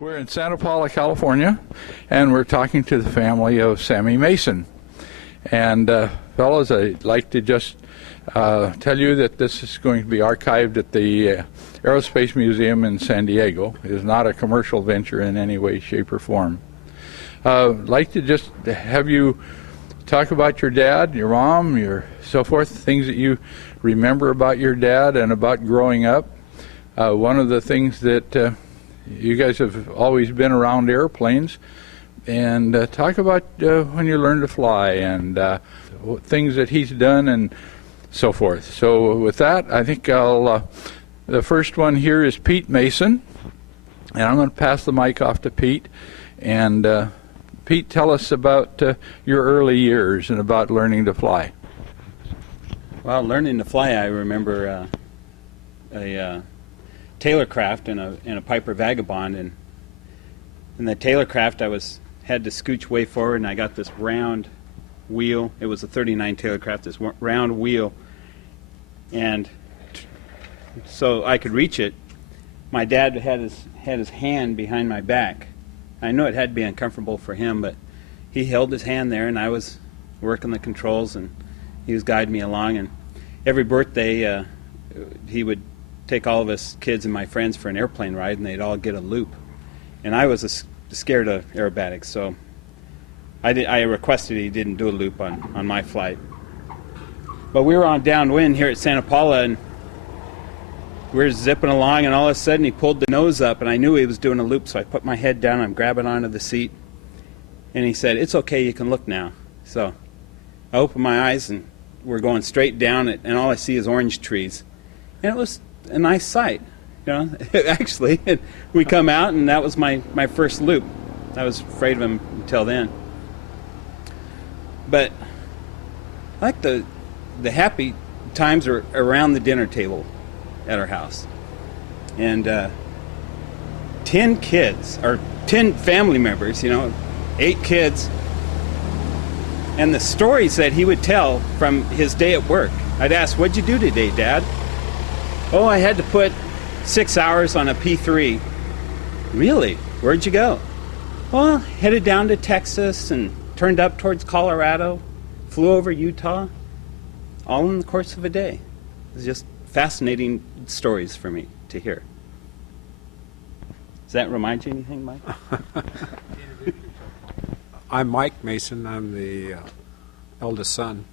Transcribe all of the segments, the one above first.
We're in Santa Paula, California, and we're talking to the family of Sammy Mason. And fellows, I'd like to just tell you that this is going to be archived at the Aerospace Museum in San Diego. It is not a commercial venture in any way, shape, or form. I'd like to just have you talk about your dad, your mom, your so forth, things that you remember about your dad and about growing up. One of the things that you guys have always been around airplanes, and talk about when you learned to fly and things that he's done and so forth. So with that, I think the first one here is Pete Mason, and I'm going to pass the mic off to Pete. And Pete, tell us about your early years and about learning to fly. Well, learning to fly, I remember a Taylor craft and a Piper Vagabond, and in the Taylor craft I had to scooch way forward, and I got this round wheel. It was a 39 Taylor craft, this round wheel, and so I could reach it. My dad had his hand behind my back. I know it had to be uncomfortable for him, but he held his hand there, and I was working the controls, and he was guiding me along. And every birthday he would take all of us kids and my friends for an airplane ride, and they'd all get a loop. And I was scared of aerobatics, so I requested he didn't do a loop on my flight. But we were on downwind here at Santa Paula, and we were zipping along, and all of a sudden he pulled the nose up, and I knew he was doing a loop, so I put my head down, I'm grabbing onto the seat, and he said, "It's okay, you can look now." So I opened my eyes, and we're going straight down it, and all I see is orange trees. And it was a nice sight, you know. Actually, we come out, and that was my first loop. I was afraid of him until then. But I like the happy times are around the dinner table at our house. And 10 kids, or 10 family members, you know, 8 kids. And the stories that he would tell from his day at work. I'd ask, "What'd you do today, Dad?" "Oh, I had to put 6 hours on a P3. "Really? Where'd you go?" "Well, headed down to Texas and turned up towards Colorado, flew over Utah, all in the course of a day." It was just fascinating stories for me to hear. Does that remind you anything, Mike? I'm Mike Mason. I'm the eldest son.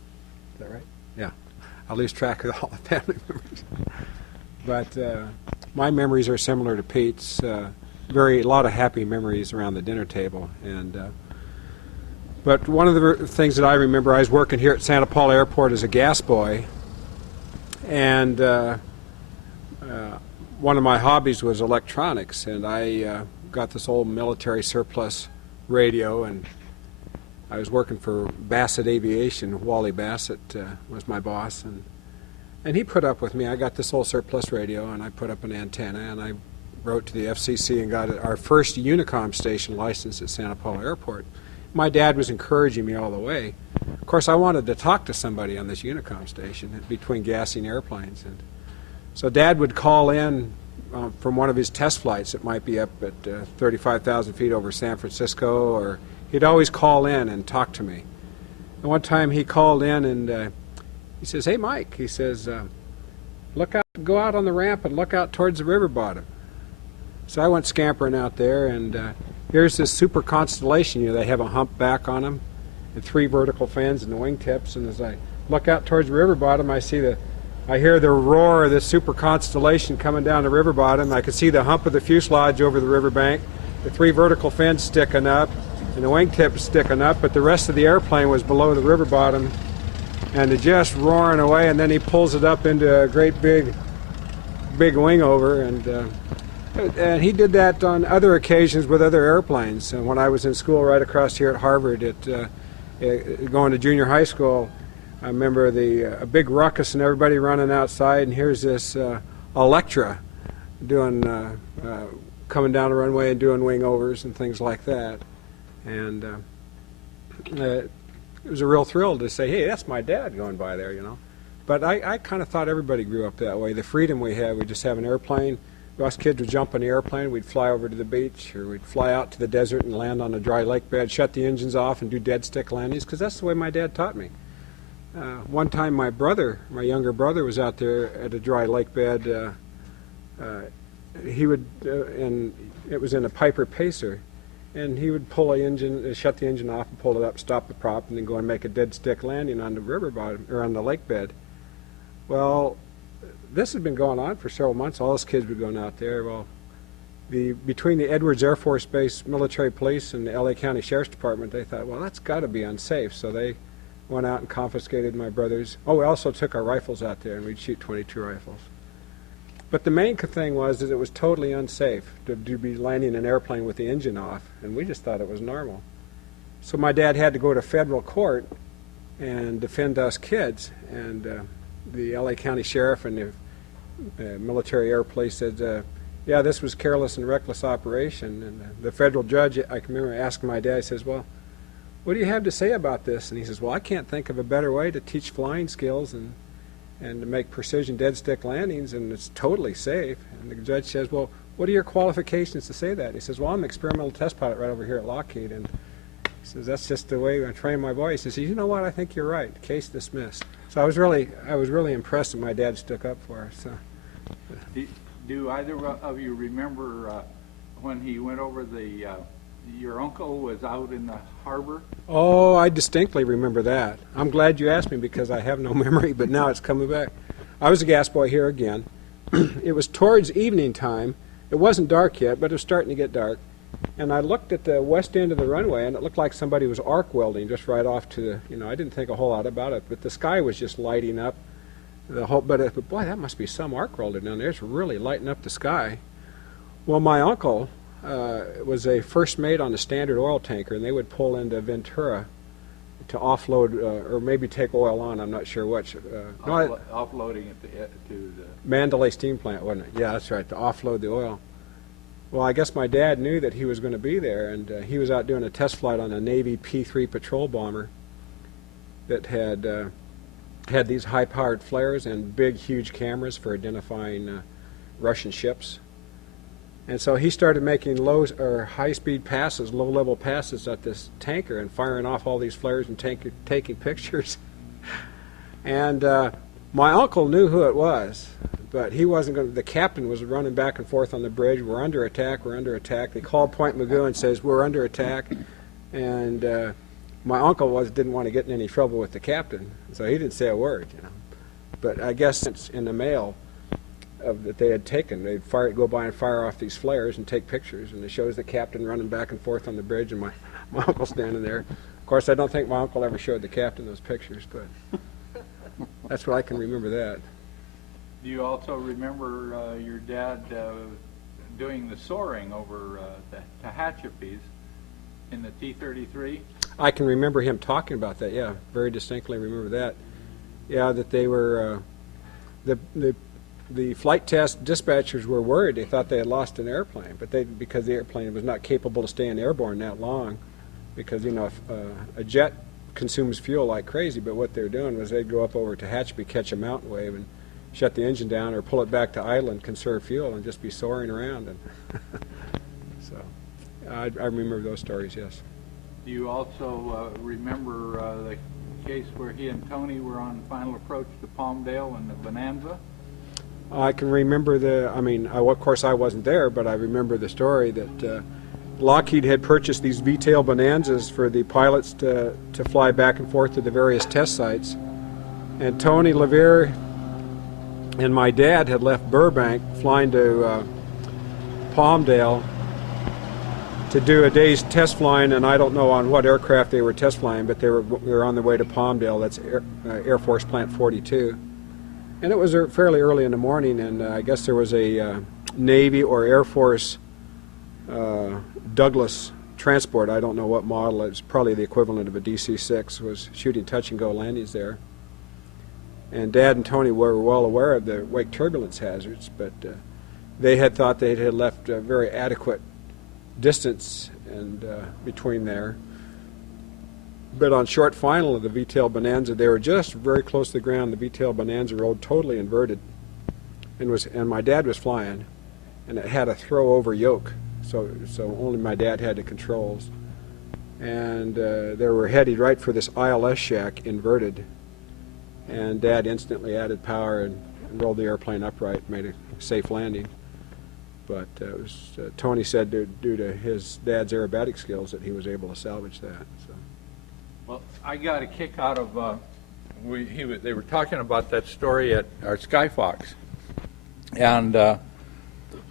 Is that right? Yeah. I lose track of all the family members. But my memories are similar to Pete's. A lot of happy memories around the dinner table. But one of the things that I remember, I was working here at Santa Paula Airport as a gas boy, and one of my hobbies was electronics, and I got this old military surplus radio, and I was working for Bassett Aviation. Wally Bassett was my boss, and he put up with me. I got this old surplus radio, and I put up an antenna, and I wrote to the FCC and got our first Unicom station license at Santa Paula Airport. My dad was encouraging me all the way. Of course, I wanted to talk to somebody on this Unicom station between gassing airplanes. And so Dad would call in from one of his test flights that might be up at 35,000 feet over San Francisco, or he'd always call in and talk to me. And one time he called in and he says, "Hey, Mike," he says, "look out, go out on the ramp and look out towards the river bottom." So I went scampering out there, and here's this super constellation. You know, they have a hump back on them and 3 vertical fins and the wingtips. And as I look out towards the river bottom, I hear the roar of this super constellation coming down the river bottom. I could see the hump of the fuselage over the riverbank, the 3 vertical fins sticking up, and the wingtips sticking up, but the rest of the airplane was below the river bottom, and it just roaring away. And then he pulls it up into a great big wing over, and he did that on other occasions with other airplanes. And when I was in school right across here at Harvard, going to junior high school, I remember a big ruckus and everybody running outside, and here's this Electra coming down the runway and doing wing overs and things like that. And it was a real thrill to say, "Hey, that's my dad going by there," you know. But I kind of thought everybody grew up that way. The freedom we have, we just have an airplane, us kids would jump on the airplane, we'd fly over to the beach, or we'd fly out to the desert and land on a dry lake bed, shut the engines off, and do dead stick landings, because that's the way my dad taught me. One time my younger brother, was out there at a dry lake bed. He would, and it was in a Piper Pacer, and he would pull the engine, shut the engine off and pull it up, stop the prop, and then go and make a dead stick landing on the river bottom, or on the lake bed. Well, this had been going on for several months. All those kids were going out there. Well, between the Edwards Air Force Base military police and the LA County Sheriff's Department, they thought, well, that's got to be unsafe. So they went out and confiscated my brother's. Oh, we also took our rifles out there, and we'd shoot 22 rifles. But the main thing was that it was totally unsafe to be landing an airplane with the engine off, and we just thought it was normal. So my dad had to go to federal court and defend us kids, and the LA County Sheriff and the military air police said, yeah, this was careless and reckless operation. And the federal judge, I can remember asking my dad, he says, well, what do you have to say about this? And he says, well, I can't think of a better way to teach flying skills and to make precision dead stick landings, and it's totally safe. And the judge says, well, what are your qualifications to say that? He says, well, I'm an experimental test pilot right over here at Lockheed. And he says, that's just the way I train my boy. He says, you know what, I think you're right. Case dismissed. So I was really impressed that my dad stuck up for us. So. Do either of you remember when he went over your uncle was out in the harbor? Oh, I distinctly remember that. I'm glad you asked me because I have no memory, but now it's coming back. I was a gas boy here again. It was towards evening time. It wasn't dark yet, but it was starting to get dark. And I looked at the west end of the runway, and it looked like somebody was arc welding just right off to the, I didn't think a whole lot about it, but the sky was just lighting up. But boy, that must be some arc welder down there. It's really lighting up the sky. Well, my uncle was a first mate on the Standard oil tanker, and they would pull into Ventura to offload or maybe take oil on. I'm not sure which. Offloading it to the Mandalay steam plant, wasn't it? Yeah, that's right, to offload the oil. Well, I guess my dad knew that he was going to be there, and he was out doing a test flight on a Navy P-3 patrol bomber that had these high-powered flares and big, huge cameras for identifying Russian ships. And so he started making high-speed passes, low-level passes at this tanker and firing off all these flares and taking pictures. And my uncle knew who it was, but he wasn't going to. The captain was running back and forth on the bridge. We're under attack. We're under attack. They called Point Magoo and says, we're under attack. And my uncle didn't want to get in any trouble with the captain, so he didn't say a word. But I guess it's in the mail that they had taken. They'd go by and fire off these flares and take pictures, and it shows the captain running back and forth on the bridge and my uncle standing there. Of course, I don't think my uncle ever showed the captain those pictures, but that's what I can remember that. Do you also remember your dad doing the soaring over the Tehachapi's in the T-33? I can remember him talking about that, yeah, very distinctly remember that. Yeah, that they were, the flight test dispatchers were worried. They thought they had lost an airplane, but because the airplane was not capable of staying airborne that long, because, a jet consumes fuel like crazy, but what they were doing was they'd go up over Tehachapi, catch a mountain wave, and shut the engine down or pull it back to idle and conserve fuel and just be soaring around. And so I remember those stories, yes. Do you also remember the case where he and Tony were on final approach to Palmdale and the Bonanza? I can remember of course I wasn't there, but I remember the story that Lockheed had purchased these V-tail Bonanzas for the pilots to fly back and forth to the various test sites. And Tony LeVere and my dad had left Burbank flying to Palmdale to do a day's test flying, and I don't know on what aircraft they were test flying, but we were on the way to Palmdale. That's Air Force Plant 42. And it was fairly early in the morning, and I guess there was a Navy or Air Force Douglas transport. I don't know what model. It's probably the equivalent of a DC-6, was shooting touch-and-go landings there. And Dad and Tony were well aware of the wake turbulence hazards, but they had thought they had left a very adequate distance and between there. But on short final of the V-tail Bonanza, they were just very close to the ground. The V-tail Bonanza rolled totally inverted, and my dad was flying, and it had a throw-over yoke, so only my dad had the controls. And they were headed right for this ILS shack, inverted, and Dad instantly added power and rolled the airplane upright, made a safe landing. But it was, Tony said due to his dad's aerobatic skills that he was able to salvage that. So. Well, I got a kick out of they were talking about that story at our Skyfox, and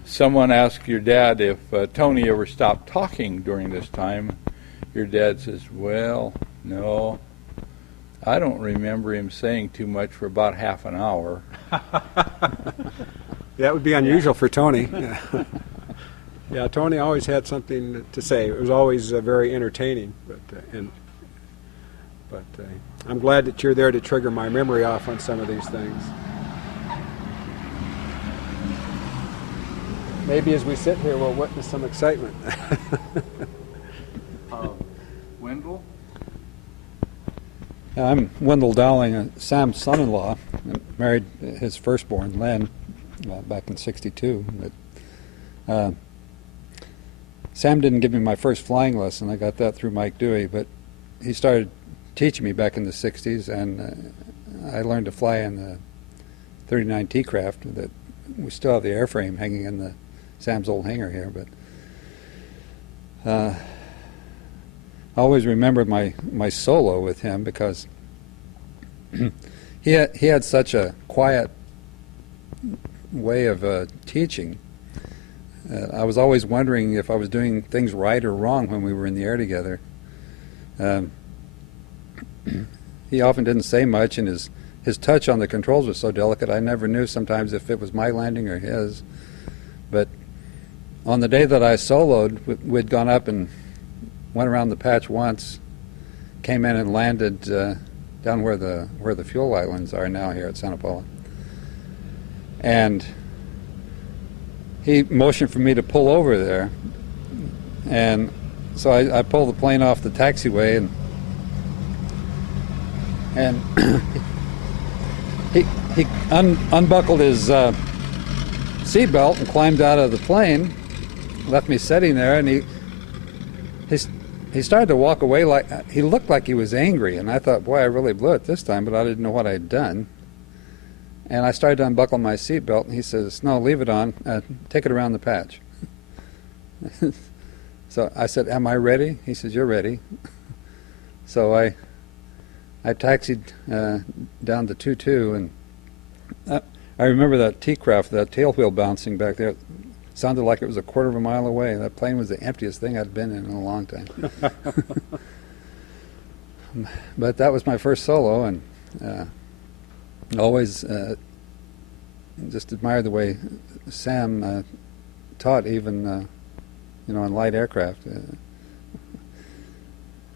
someone asked your dad if Tony ever stopped talking during this time. Your dad says, "Well, no, I don't remember him saying too much for about half an hour." That would be unusual for Tony. Yeah, Tony always had something to say. It was always very entertaining. But I'm glad that you're there to trigger my memory off on some of these things. Maybe as we sit here, we'll witness some excitement. Wendell? I'm Wendell Dowling, Sam's son-in-law. I married his firstborn, Len, back in '62. But Sam didn't give me my first flying lesson. I got that through Mike Dewey, but he started teaching me back in the '60s, and I learned to fly in the 39T craft. That we still have the airframe hanging in the Sam's old hangar here, but I always remembered my solo with him because he had such a quiet way of teaching. I was always wondering if I was doing things right or wrong when we were in the air together. He often didn't say much, and his touch on the controls was so delicate I never knew sometimes if it was my landing or his. But on the day that I soloed, we'd gone up and went around the patch once, came in and landed down where the fuel islands are now here at Santa Paula. And he motioned for me to pull over there, and so I pulled the plane off the taxiway, and he unbuckled his seatbelt and climbed out of the plane, left me sitting there, and he started to walk away like he looked like he was angry, and I thought, boy, I really blew it this time, but I didn't know what I'd done. And I started to unbuckle my seatbelt, and he says, "No, leave it on. Take it around the patch." So I said, "Am I ready?" He says, "You're ready." So I taxied down to 22, and I remember that T-craft, that tail wheel bouncing back there. It sounded like it was a quarter of a mile away. That plane was the emptiest thing I'd been in a long time. But that was my first solo, and always just admired the way Sam taught, even in light aircraft.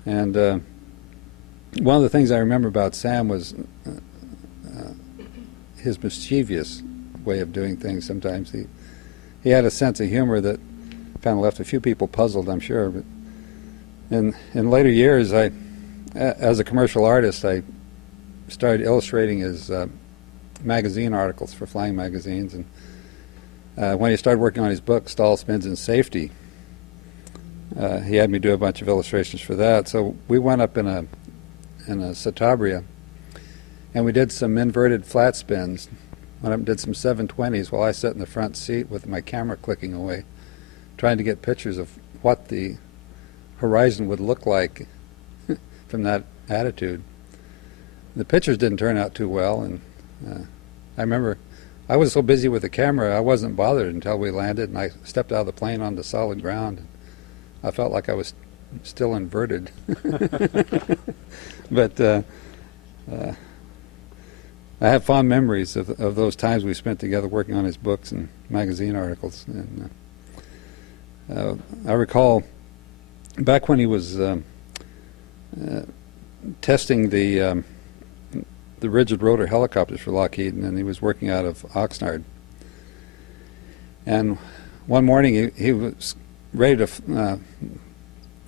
And one of the things I remember about Sam was his mischievous way of doing things. Sometimes he had a sense of humor that kind of left a few people puzzled, I'm sure. But in later years, as a commercial artist, I started illustrating his magazine articles for flying magazines, and when he started working on his book, Stall, Spins, and Safety, he had me do a bunch of illustrations for that. So we went up in a Citabria, and we did some inverted flat spins. Went up and did some 720s while I sat in the front seat with my camera clicking away, trying to get pictures of what the horizon would look like from that attitude. The pictures didn't turn out too well, and I remember I was so busy with the camera I wasn't bothered until we landed, and I stepped out of the plane onto solid ground. And I felt like I was still inverted. But I have fond memories of those times we spent together working on his books and magazine articles. And I recall back when he was testing the rigid rotor helicopters for Lockheed, and he was working out of Oxnard. And one morning he was ready to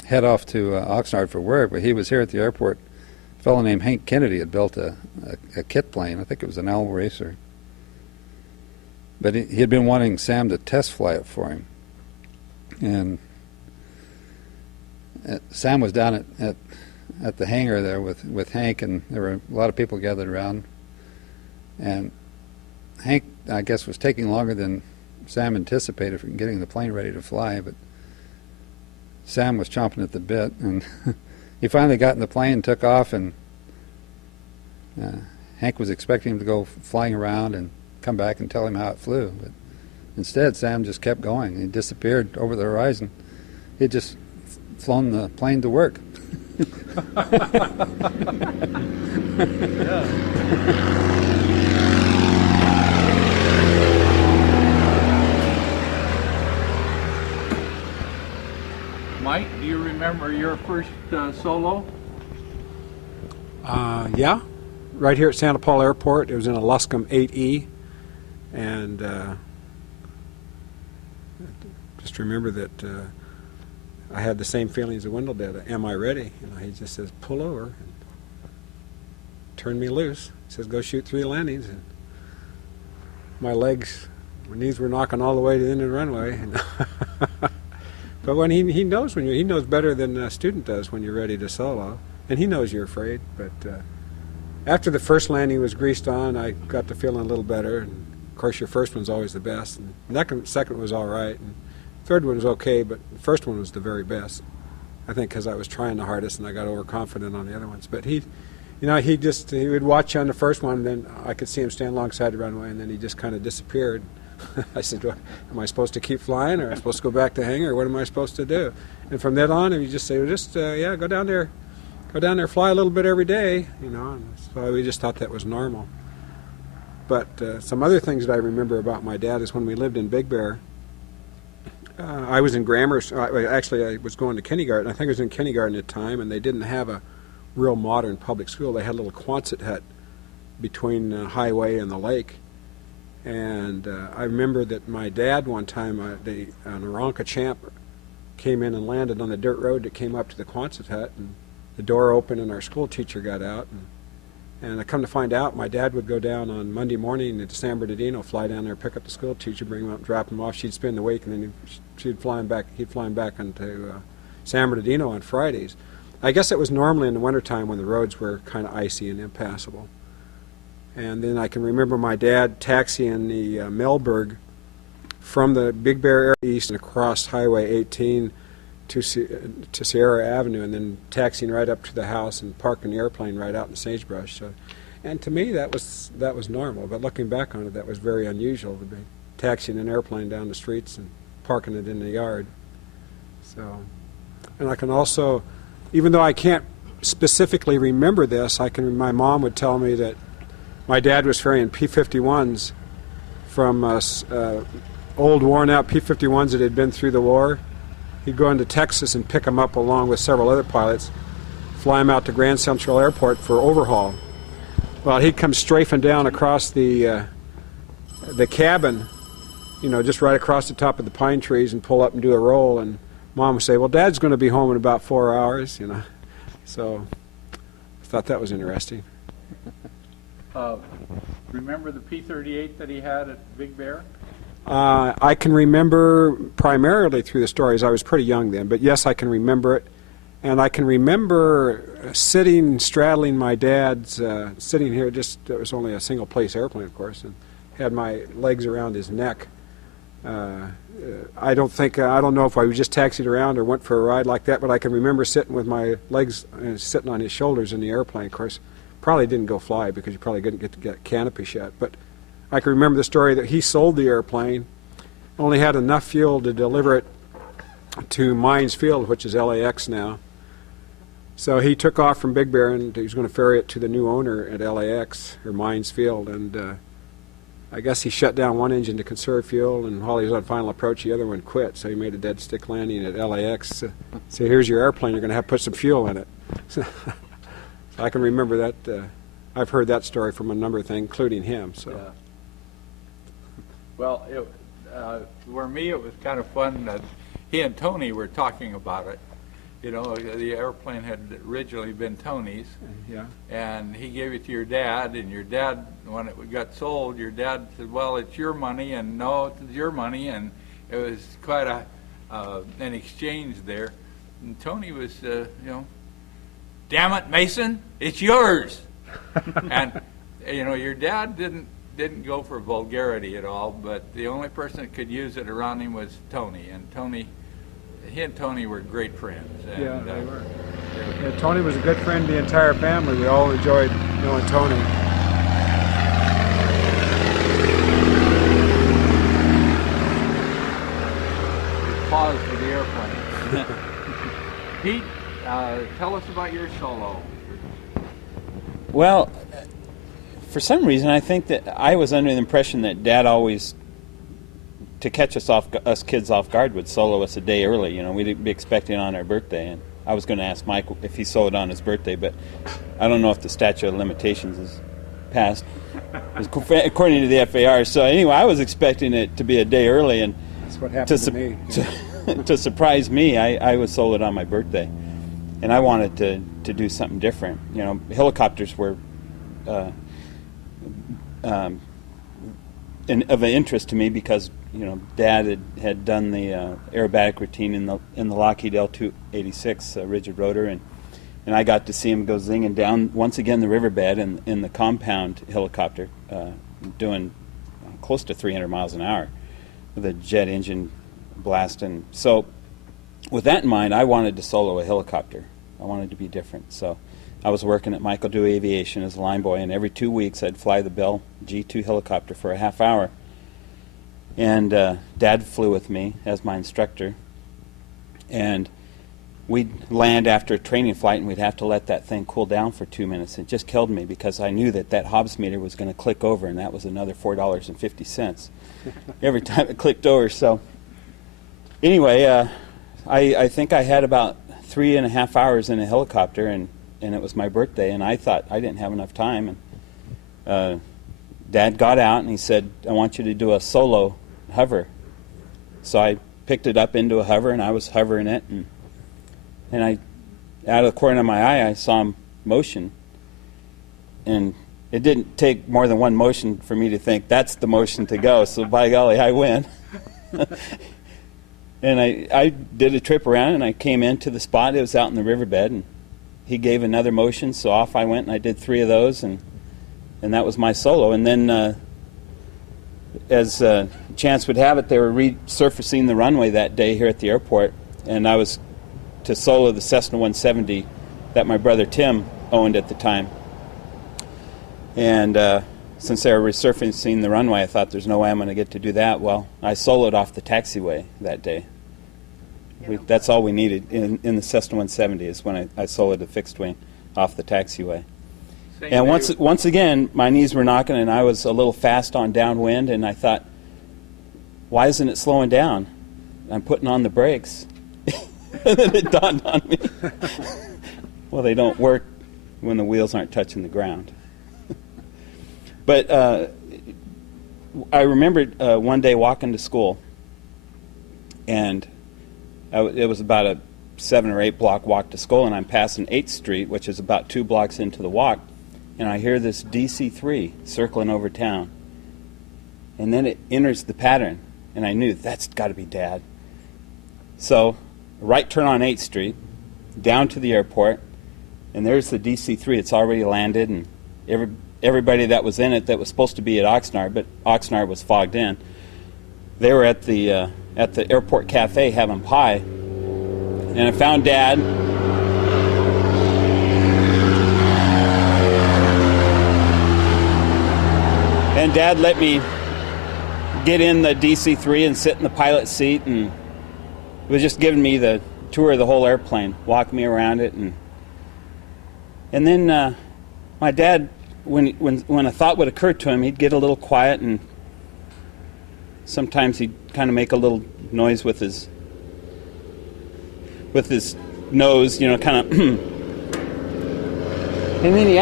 head off to Oxnard for work, but he was here at the airport. A fellow named Hank Kennedy had built a kit plane. I think it was an Owl Racer. But he had been wanting Sam to test fly it for him. And Sam was down at the hangar there with Hank, and there were a lot of people gathered around. And Hank, I guess, was taking longer than Sam anticipated for getting the plane ready to fly, but Sam was chomping at the bit, and he finally got in the plane and took off, and Hank was expecting him to go flying around and come back and tell him how it flew, but instead Sam just kept going. He disappeared over the horizon. He'd just flown the plane to work. Mike, do you remember your first solo? Yeah, right here at Santa Paula Airport. It was in a Luscombe 8E, and just remember that I had the same feelings that Wendell did. Am I ready? You know, he just says, pull over and turn me loose. He says, go shoot 3 landings, and my knees were knocking all the way to the end of the runway. But when he knows he knows better than a student does when you're ready to solo, and he knows you're afraid. But after the first landing was greased on, I got to feeling a little better. And of course, your first one's always the best. And the second was all right, and third one was okay, but the first one was the very best. I think because I was trying the hardest and I got overconfident on the other ones. But he would watch you on the first one, and then I could see him stand alongside the runway, and then he just kind of disappeared. I said, well, am I supposed to keep flying, or am I supposed to go back to hangar, or what am I supposed to do? And from then on, he just say, well, go down there, fly a little bit every day, you know. And so we just thought that was normal. But some other things that I remember about my dad is when we lived in Big Bear. I was in grammar. Actually, I was going to kindergarten. I think I was in kindergarten at the time, and they didn't have a real modern public school. They had a little Quonset hut between the highway and the lake. And I remember that my dad one time, an Aranca Champ came in and landed on the dirt road that came up to the Quonset hut, and the door opened and our school teacher got out. And I come to find out, my dad would go down on Monday morning to San Bernardino, fly down there, pick up the school teacher, bring him up, drop him off. She'd spend the week, and then he'd fly him back into San Bernardino on Fridays. I guess it was normally in the wintertime when the roads were kind of icy and impassable. And then I can remember my dad taxiing the Melberg from the Big Bear Air East and across Highway 18 to Sierra Avenue, and then taxiing right up to the house and parking the airplane right out in the sagebrush. So, and to me, that was normal. But looking back on it, that was very unusual to be taxiing an airplane down the streets and parking it in the yard. So, and I can also, even though I can't specifically remember this, my mom would tell me that my dad was ferrying P-51s from old worn-out P-51s that had been through the war. He'd go into Texas and pick them up along with several other pilots, fly them out to Grand Central Airport for overhaul. Well, he'd come strafing down across the cabin, you know, just right across the top of the pine trees, and pull up and do a roll. And Mom would say, well, Dad's going to be home in about 4 hours, you know. So I thought that was interesting. Remember the P-38 that he had at Big Bear? I can remember primarily through the stories. I was pretty young then, but yes, I can remember it. And I can remember straddling my dad's, sitting here, it was only a single-place airplane, of course, and had my legs around his neck. I don't know if I just taxied around or went for a ride like that, but I can remember sitting with my legs sitting on his shoulders in the airplane. Of course, probably didn't go fly because you probably couldn't get the canopy shut. But I can remember the story that he sold the airplane, only had enough fuel to deliver it to Mines Field, which is LAX now. So he took off from Big Bear, and he was going to ferry it to the new owner at LAX, or Mines Field, and I guess he shut down one engine to conserve fuel, and while he was on final approach, the other one quit, so he made a dead stick landing at LAX. So here's your airplane, you're going to have to put some fuel in it. So I can remember that. I've heard that story from a number of things, including him. So. Yeah. Well, for me, it was kind of fun that he and Tony were talking about it. You know, the airplane had originally been Tony's, Yeah. and he gave it to your dad, and your dad, when it got sold, your dad said, well, it's your money, and no, it's your money, and it was quite an exchange there. And Tony was, you know, damn it, Mason, it's yours. And, you know, your dad didn't go for vulgarity at all, but the only person that could use it around him was Tony, and he and Tony were great friends. And, Yeah, they were. Yeah, Tony was a good friend to the entire family. We all enjoyed knowing Tony. Pause for the airplane. Pete, tell us about your solo. Well, for some reason, I think that I was under the impression that Dad always, to catch us kids off guard, would solo us a day early. You know, we'd be expecting on our birthday, and I was going to ask Mike if he soloed on his birthday, but I don't know if the statute of limitations is passed, according to the FAR. So anyway, I was expecting it to be a day early, and That's what happened to me. to surprise me, I was soloed on my birthday, and I wanted to do something different. You know, helicopters were of an interest to me because, you know, Dad had done the aerobatic routine in the Lockheed L286 rigid rotor, and I got to see him go zinging down once again the riverbed in the compound helicopter, doing close to 300 miles an hour with a jet engine blasting. So with that in mind, I wanted to solo a helicopter. I wanted to be different. So I was working at Michael Dewey Aviation as a line boy, and every 2 weeks I'd fly the Bell G2 helicopter for a half hour. And Dad flew with me as my instructor. And we'd land after a training flight, and we'd have to let that thing cool down for 2 minutes. It just killed me because I knew that Hobbs meter was going to click over, and that was another $4.50 every time it clicked over. So anyway, I think I had about 3.5 hours in a helicopter, and it was my birthday, and I thought I didn't have enough time. And Dad got out, and he said, I want you to do a solo hover. So I picked it up into a hover, and I was hovering it, and I, out of the corner of my eye, I saw him motion. And it didn't take more than one motion for me to think, that's the motion to go. So by golly, I win. And I did a trip around, and I came into the spot. It was out in the riverbed, and he gave another motion, so off I went, and I did 3 of those, and that was my solo. And then, as chance would have it, they were resurfacing the runway that day here at the airport, and I was to solo the Cessna 170 that my brother Tim owned at the time. And since they were resurfacing the runway, I thought there's no way I'm going to get to do that. Well, I soloed off the taxiway that day. That's all we needed in the Cessna 170 is when I soloed the fixed wing off the taxiway. And once again, my knees were knocking, and I was a little fast on downwind, and I thought, why isn't it slowing down? I'm putting on the brakes. And then it dawned on me. Well, they don't work when the wheels aren't touching the ground. But I remembered one day walking to school, and it was about a 7 or 8 block walk to school, and I'm passing 8th Street, which is about 2 blocks into the walk, and I hear this DC-3 circling over town. And then it enters the pattern, and I knew that's got to be Dad. So, right turn on 8th Street, down to the airport, and there's the DC-3. It's already landed, and everybody that was in it that was supposed to be at Oxnard, but Oxnard was fogged in, they were at the airport cafe having pie, and I found Dad. And Dad let me get in the DC-3 and sit in the pilot seat, and was just giving me the tour of the whole airplane, walking me around it, and then my dad, when a thought would occur to him, he'd get a little quiet, and sometimes he'd kind of make a little noise with his nose, you know, kind of. And then he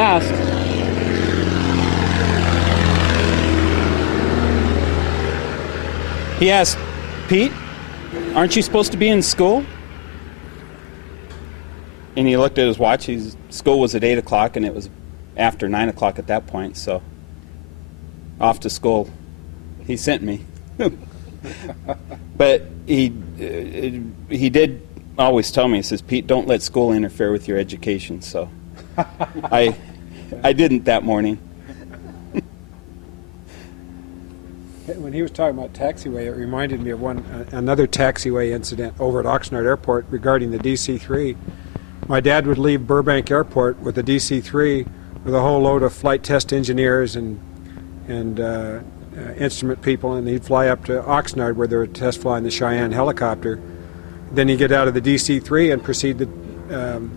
asked, Pete, aren't you supposed to be in school? and he looked at his watch. School was at 8 o'clock, and it was after 9 o'clock at that point. So off to school he sent me. But he did always tell me, he says, Pete, don't let school interfere with your education. So I didn't that morning. When he was talking about taxiway, it reminded me of another taxiway incident over at Oxnard Airport regarding the DC-3. My dad would leave Burbank Airport with the DC-3 with a whole load of flight test engineers and instrument people, and he'd fly up to Oxnard where they were test flying the Cheyenne helicopter. Then he'd get out of the DC-3 and proceed to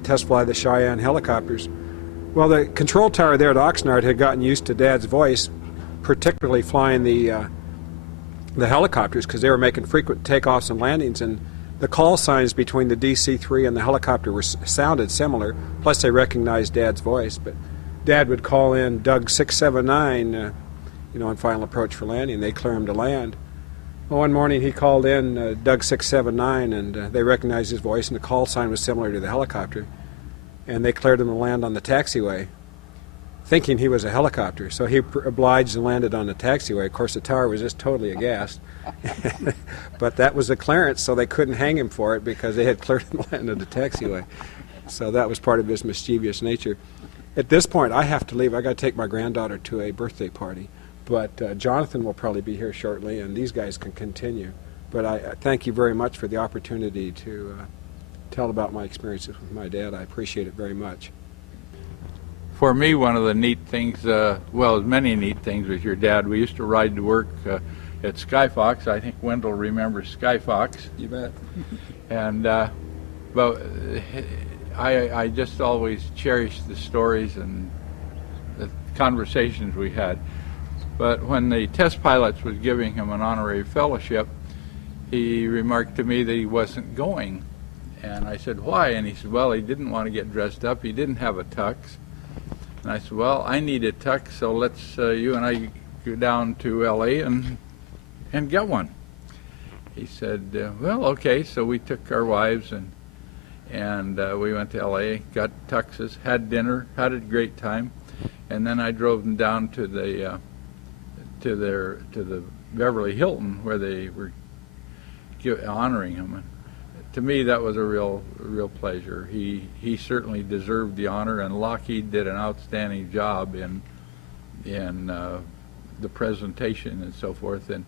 test fly the Cheyenne helicopters. Well, the control tower there at Oxnard had gotten used to Dad's voice, particularly flying the helicopters, because they were making frequent takeoffs and landings, and the call signs between the DC-3 and the helicopter sounded similar, plus they recognized Dad's voice. But Dad would call in Doug 679, on final approach for landing. They'd clear him to land. Well, one morning he called in Doug 679, and they recognized his voice, and the call sign was similar to the helicopter, and they cleared him to land on the taxiway, thinking he was a helicopter. So he obliged and landed on the taxiway. Of course, the tower was just totally aghast. But that was the clearance, so they couldn't hang him for it because they had cleared him to land on the taxiway. So that was part of his mischievous nature. At this point, I have to leave. I got to take my granddaughter to a birthday party. But Jonathan will probably be here shortly, and these guys can continue. But I thank you very much for the opportunity to tell about my experiences with my dad. I appreciate it very much. For me, one of the neat things, well, many neat things with your dad, we used to ride to work at Skyfox. I think Wendell remembers Skyfox. You bet. And, but I just always cherished the stories and the conversations we had. But when the test pilots was giving him an honorary fellowship, he remarked to me that he wasn't going. And I said, why? And he said, well, he didn't want to get dressed up. He didn't have a tux. And I said, well, I need a tux, so let's, you and I go down to L.A. and get one. He said, well, okay. So we took our wives and we went to L.A., got tuxes, had dinner, had a great time. And then I drove them down to the Beverly Hilton where they were honoring him. And to me, that was a real pleasure. He certainly deserved the honor, and Lockheed did an outstanding job in the presentation and so forth. And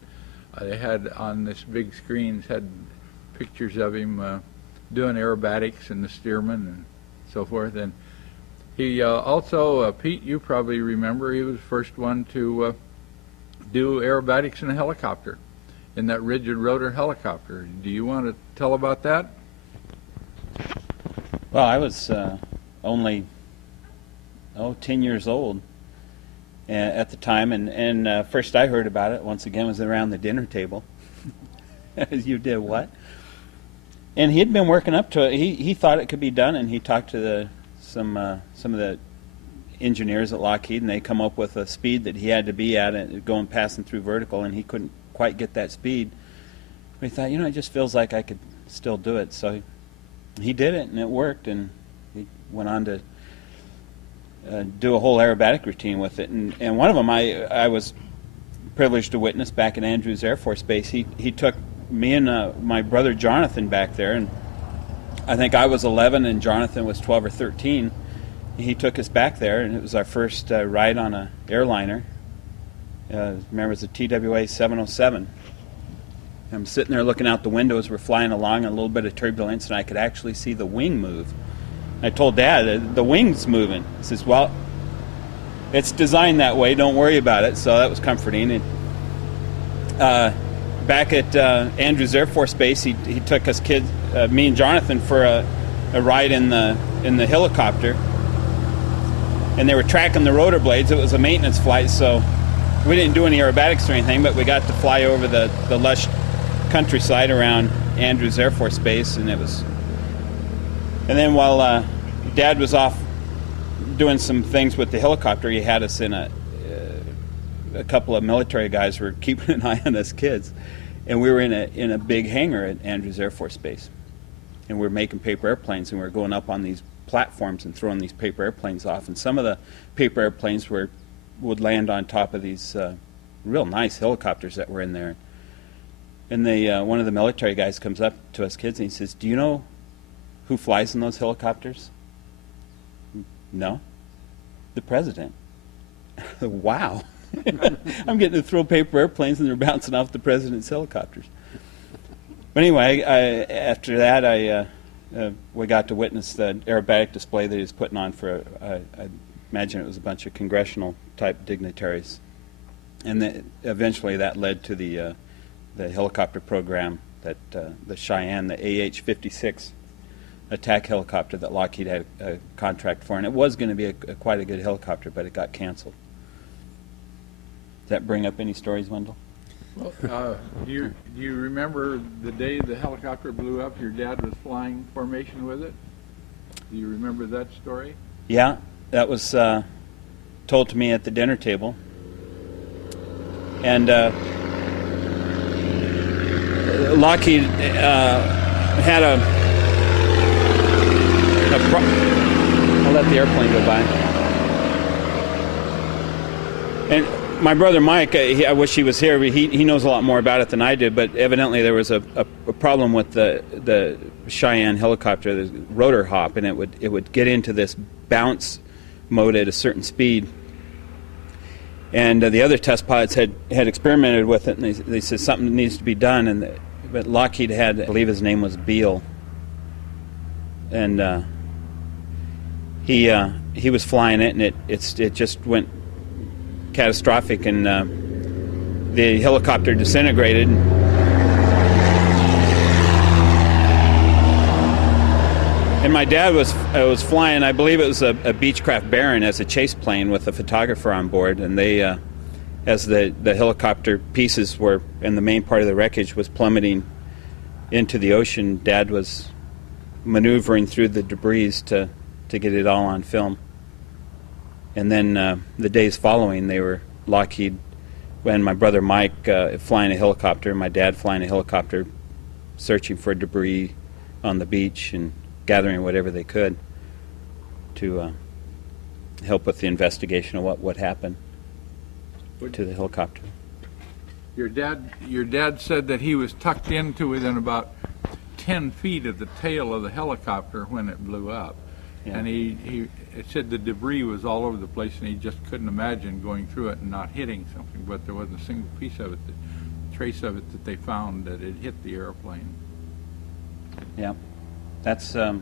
they had on this big screens had pictures of him doing aerobatics and the steerman and so forth. And he also, Pete, you probably remember, he was the first one to do aerobatics in a helicopter, in that rigid rotor helicopter. Do you want to tell about that? Well, I was only 10 years old at the time, and first I heard about it, once again, was around the dinner table. You did what? And he had been working up to it. He thought it could be done, and he talked to some of the engineers at Lockheed, and they come up with a speed that he had to be at, passing through vertical, and he couldn't quite get that speed. But he thought, it just feels like I could still do it. So he did it, and it worked, and he went on to do a whole aerobatic routine with it. And one of them I was privileged to witness back at Andrews Air Force Base. He took me and my brother Jonathan back there, and I think I was 11 and Jonathan was 12 or 13. He took us back there, and it was our first ride on an airliner. Remember, it was a TWA 707. I'm sitting there looking out the window as we're flying along, a little bit of turbulence, and I could actually see the wing move. I told Dad, the wing's moving. He says, well, it's designed that way, don't worry about it. So that was comforting. And back at Andrews Air Force Base, he took us kids, me and Jonathan, for a ride in the helicopter. And they were tracking the rotor blades. It was a maintenance flight, so we didn't do any aerobatics or anything, but we got to fly over the lush countryside around Andrews Air Force Base, and it was. And then while Dad was off doing some things with the helicopter, he had us in a couple of military guys were keeping an eye on us kids, and we were in a big hangar at Andrews Air Force Base. and we're making paper airplanes, and we're going up on these platforms and throwing these paper airplanes off. And some of the paper airplanes would land on top of these real nice helicopters that were in there. And one of the military guys comes up to us kids and he says, "Do you know who flies in those helicopters?" "No." "The president." Wow. I'm getting to throw paper airplanes and they're bouncing off the president's helicopters. But anyway, after that, we got to witness the aerobatic display that he was putting on for, I imagine it was a bunch of congressional type dignitaries. And eventually that led to the helicopter program that the Cheyenne, the AH-56 attack helicopter that Lockheed had a contract for. And it was going to be quite a good helicopter, but it got canceled. Does that bring up any stories, Wendell? Well, do you remember the day the helicopter blew up? Your dad was flying formation with it. Do you remember that story? Yeah, that was told to me at the dinner table. And Lockheed had I'll let the airplane go by. And my brother Mike, I wish he was here. He knows a lot more about it than I did, but evidently there was a problem with the Cheyenne helicopter, the rotor hop, and it would get into this bounce mode at a certain speed. And the other test pilots had experimented with it, and they said something needs to be done. But Lockheed had, I believe his name was Beale, and he was flying it, and it just went catastrophic, and the helicopter disintegrated. And my dad was flying, I believe it was a Beechcraft Baron as a chase plane with a photographer on board, and they, as the helicopter pieces were, and the main part of the wreckage was plummeting into the ocean, Dad was maneuvering through the debris to get it all on film. And then the days following, they were Lockheed and my brother Mike flying a helicopter, my dad flying a helicopter, searching for debris on the beach and gathering whatever they could to help with the investigation of what happened to the helicopter. Your dad said that he was tucked into within about 10 feet of the tail of the helicopter when it blew up. Yeah. And it said the debris was all over the place, and he just couldn't imagine going through it and not hitting something. But there wasn't a single piece of it, trace of it, that they found that it hit the airplane. Yeah, that's as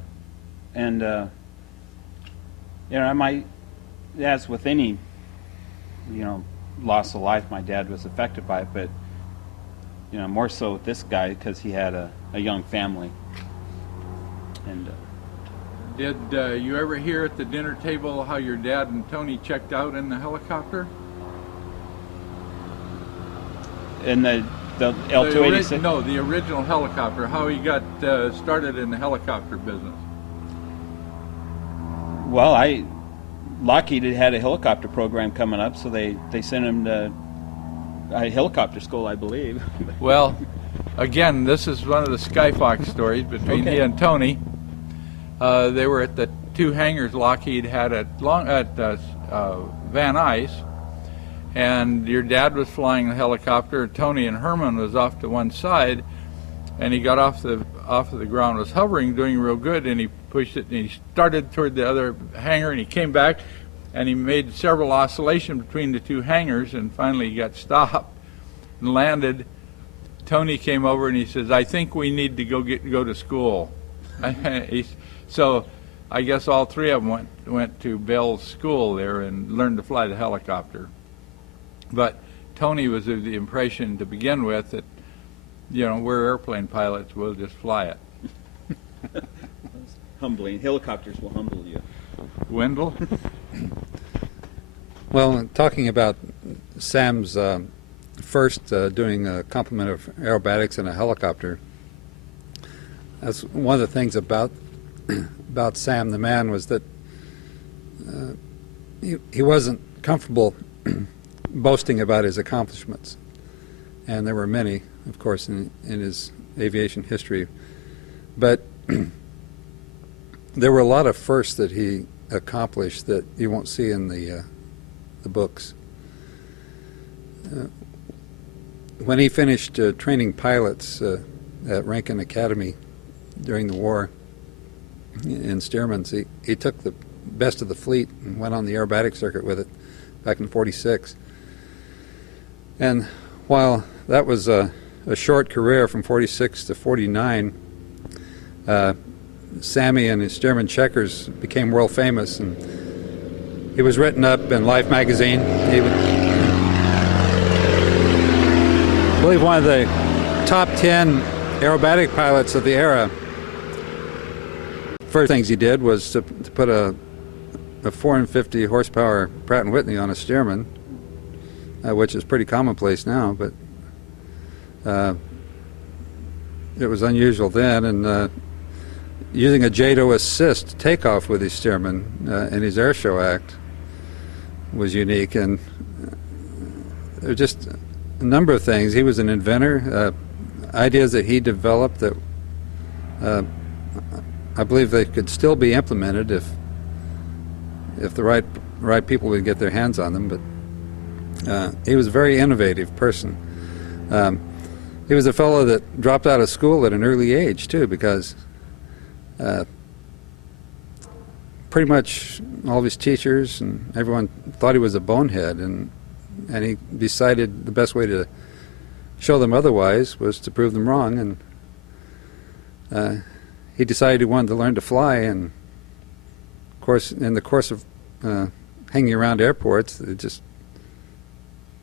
with any loss of life, my dad was affected by it, but more so with this guy because he had a young family. And did you ever hear at the dinner table how your dad and Tony checked out in the helicopter? In the L-286? No, the original helicopter, how he got started in the helicopter business. Well, Lockheed had a helicopter program coming up, so they sent him to a helicopter school, I believe. Well, again, this is one of the Skyfox stories between he and Tony. They were at the two hangars Lockheed had at Van Nuys, and your dad was flying the helicopter. Tony and Herman was off to one side, and he got off of the ground, was hovering, doing real good, and he pushed it, and he started toward the other hangar, and he came back, and he made several oscillations between the two hangars, and finally he got stopped and landed. Tony came over and he says, "I think we need to go to school." So I guess all three of them went to Bell's school there and learned to fly the helicopter. But Tony was of the impression to begin with that, we're airplane pilots, we'll just fly it. Humbling. Helicopters will humble you. Wendell? Well, talking about Sam's first doing a complement of aerobatics in a helicopter, that's one of the things about Sam the man was that he wasn't comfortable boasting about his accomplishments, and there were many, of course, in his aviation history. But there were a lot of firsts that he accomplished that you won't see in the books. When he finished training pilots at Rankin Academy during the war in Stearman's, he took the best of the fleet and went on the aerobatic circuit with it back in '46. And while that was a short career from '46 to '49, Sammy and his Stearman checkers became world famous, and he was written up in Life magazine. He was, I believe, one of the top 10 aerobatic pilots of the era. First things he did was to put a 450 horsepower Pratt & Whitney on a Stearman, which is pretty commonplace now, but it was unusual then. And using a JATO assist takeoff with his Stearman in his airshow act was unique. And there were just a number of things. He was an inventor. Ideas that he developed that I believe they could still be implemented if the right people would get their hands on them. But he was a very innovative person. He was a fellow that dropped out of school at an early age too, because pretty much all of his teachers and everyone thought he was a bonehead, and he decided the best way to show them otherwise was to prove them wrong. And he decided he wanted to learn to fly, and of course, in the course of hanging around airports, they just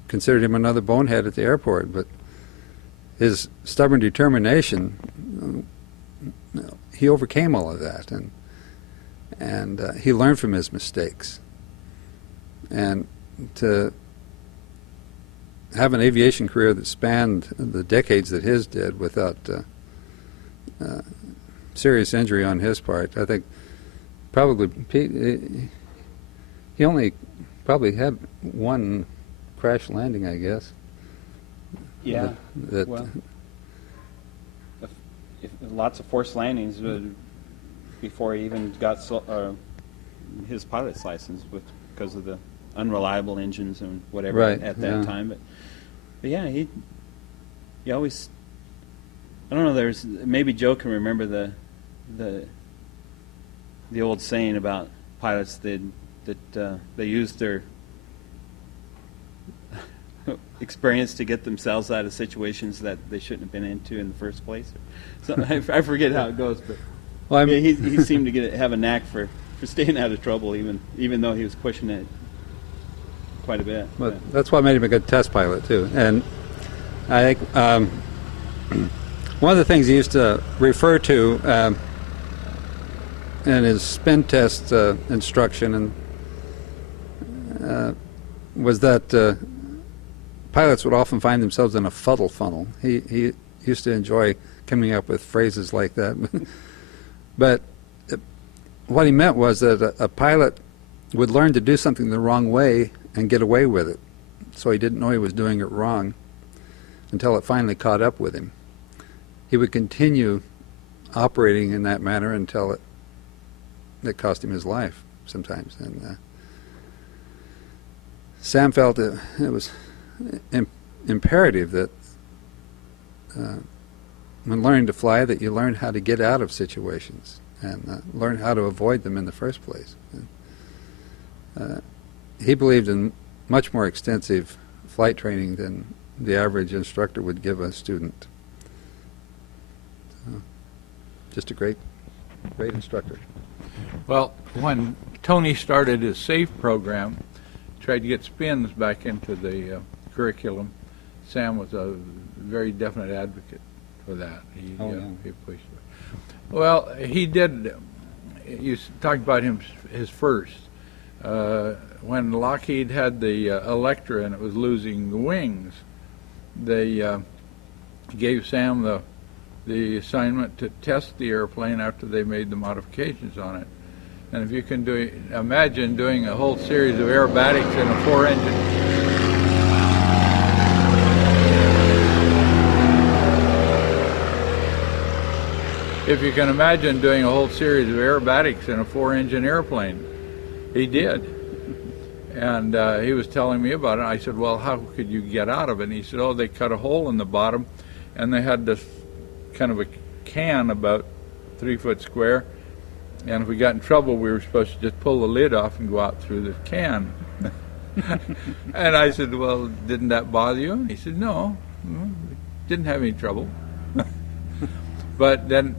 considered him another bonehead at the airport. But his stubborn determination, he overcame all of that, and he learned from his mistakes. And to have an aviation career that spanned the decades that his did without serious injury on his part, I think probably he only probably had one crash landing, I guess. Yeah. That Well, if lots of forced landings before he even got his pilot's license, because of the unreliable engines and whatever Right, at that yeah. time. But yeah, he always, I don't know. There's maybe Joe can remember the old saying about pilots that they used their experience to get themselves out of situations that they shouldn't have been into in the first place. So I forget how it goes, but Well, yeah, he seemed to have a knack for staying out of trouble, even though he was pushing it quite a bit. But that's what made him a good test pilot too. And I think one of the things he used to refer to in his spin test instruction was that pilots would often find themselves in a fuddle funnel. He used to enjoy coming up with phrases like that. But what he meant was that a pilot would learn to do something the wrong way and get away with it. So he didn't know he was doing it wrong until it finally caught up with him. He would continue operating in that manner until it cost him his life sometimes. And Sam felt it was imperative that when learning to fly, that you learn how to get out of situations and learn how to avoid them in the first place. He believed in much more extensive flight training than the average instructor would give a student. Just a great instructor. Well, when Tony started his SAFE program, tried to get spins back into the curriculum, Sam was a very definite advocate for that. He pushed it. Well, he did. You talked about his first. When Lockheed had the Electra and it was losing the wings, they gave Sam the assignment to test the airplane after they made the modifications on it. And if you can imagine doing a whole series of aerobatics in a 4-engine. if you can imagine doing a whole series of aerobatics in a 4-engine airplane. He did. And he was telling me about it. I said, well, how could you get out of it? And he said, oh, they cut a hole in the bottom, and they had this kind of a can about 3 foot square, and if we got in trouble, we were supposed to just pull the lid off and go out through the can. And I said, well, didn't that bother you? And he said, no, didn't have any trouble. But then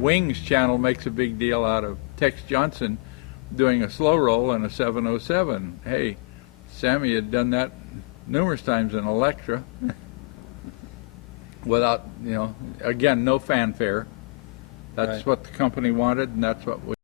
Wings Channel makes a big deal out of Tex Johnson doing a slow roll in a 707. Hey, Sammy had done that numerous times in Electra without, again, no fanfare. That's Right. what the company wanted, and that's what we